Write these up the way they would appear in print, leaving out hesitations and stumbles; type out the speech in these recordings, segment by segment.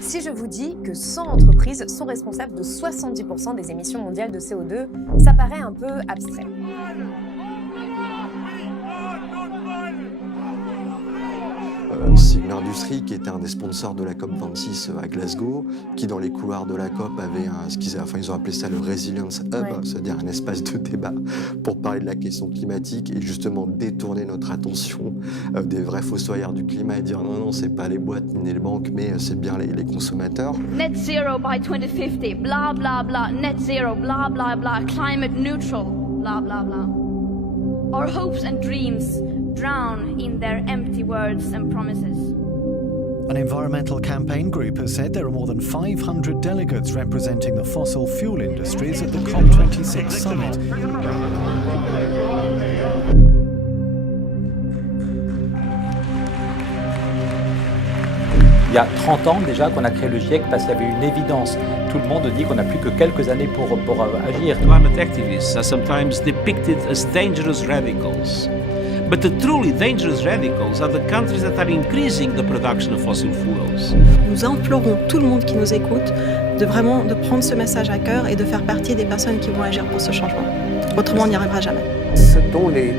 Si je vous dis que 100 entreprises sont responsables de 70% des émissions mondiales de CO2, ça paraît un peu abstrait. C'est une industrie qui était un des sponsors de la COP26 à Glasgow, qui dans les couloirs de la COP avait ils ont appelé ça le Resilience Hub, Ouais. c'est-à-dire un espace de débat pour parler de la question climatique et justement détourner notre attention des vrais fossoyeurs du climat et dire non, c'est pas les boîtes ni les banques, mais c'est bien les consommateurs. Net zero by 2050, blah blah blah, net zero, blah blah blah, climate neutral, blah blah blah. Our hopes and dreams drown in their empty words and promises. An environmental campaign group has said there are more than 500 delegates representing the fossil fuel industries at the COP26 summit. Il y a 30 ans déjà qu'on a créé le GIEC parce qu'il y avait une évidence. Tout le monde dit qu'on n'a plus que quelques années pour agir. Climate activists are sometimes depicted as dangerous radicals. But the truly dangerous radicals are the countries that are increasing the production of fossil fuels. Nous implorons tout le monde qui nous écoute de prendre ce message à cœur et de faire partie des personnes qui vont agir pour ce changement. Autrement, on n'y arrivera jamais. Ce dont les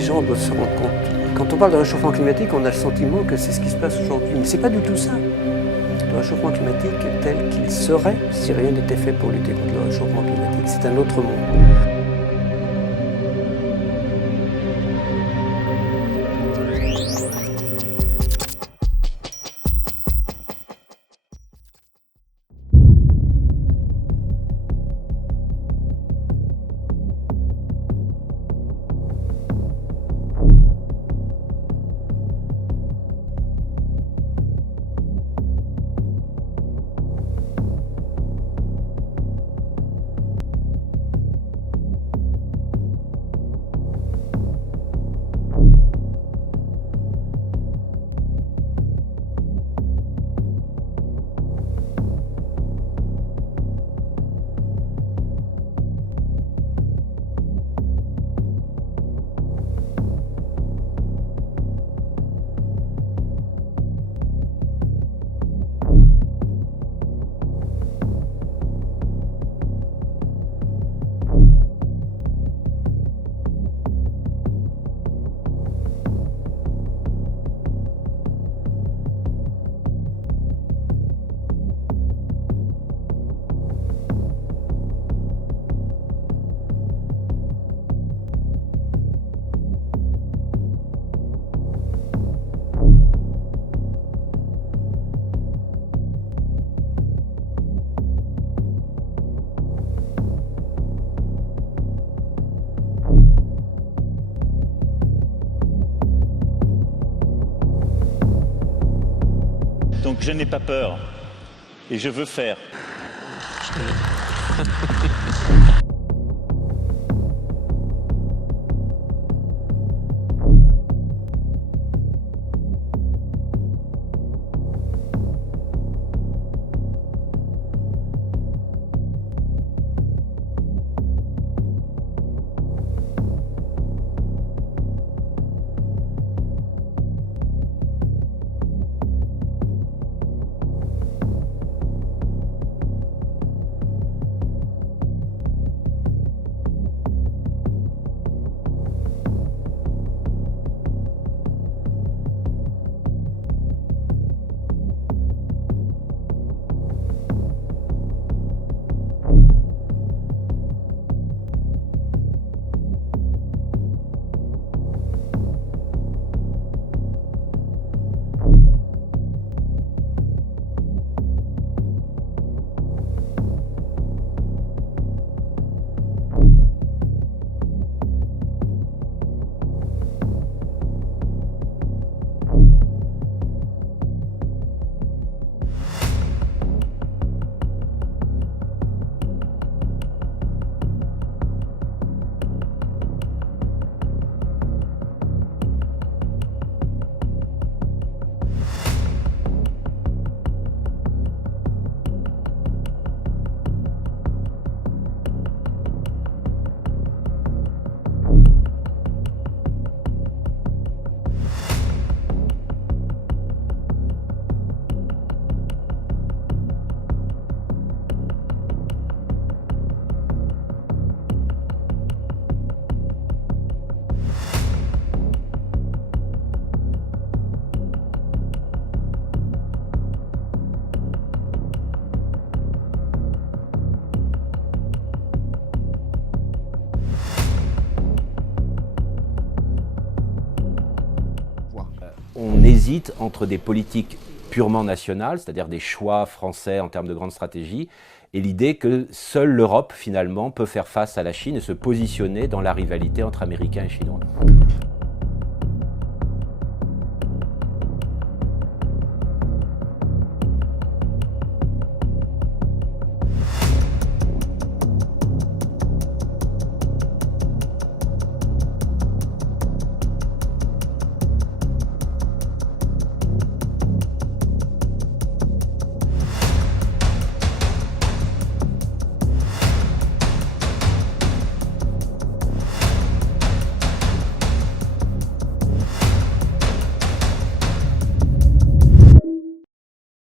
gens doivent se rendre compte. Quand on parle de réchauffement climatique, on a le sentiment que c'est ce qui se passe aujourd'hui. Mais ce n'est pas du tout ça. Le réchauffement climatique tel qu'il serait si rien n'était fait pour lutter contre le réchauffement climatique, c'est un autre monde. Donc je n'ai pas peur et je veux faire. hésite entre des politiques purement nationales, c'est-à-dire des choix français en termes de grande stratégie, et l'idée que seule l'Europe, finalement, peut faire face à la Chine et se positionner dans la rivalité entre Américains et Chinois.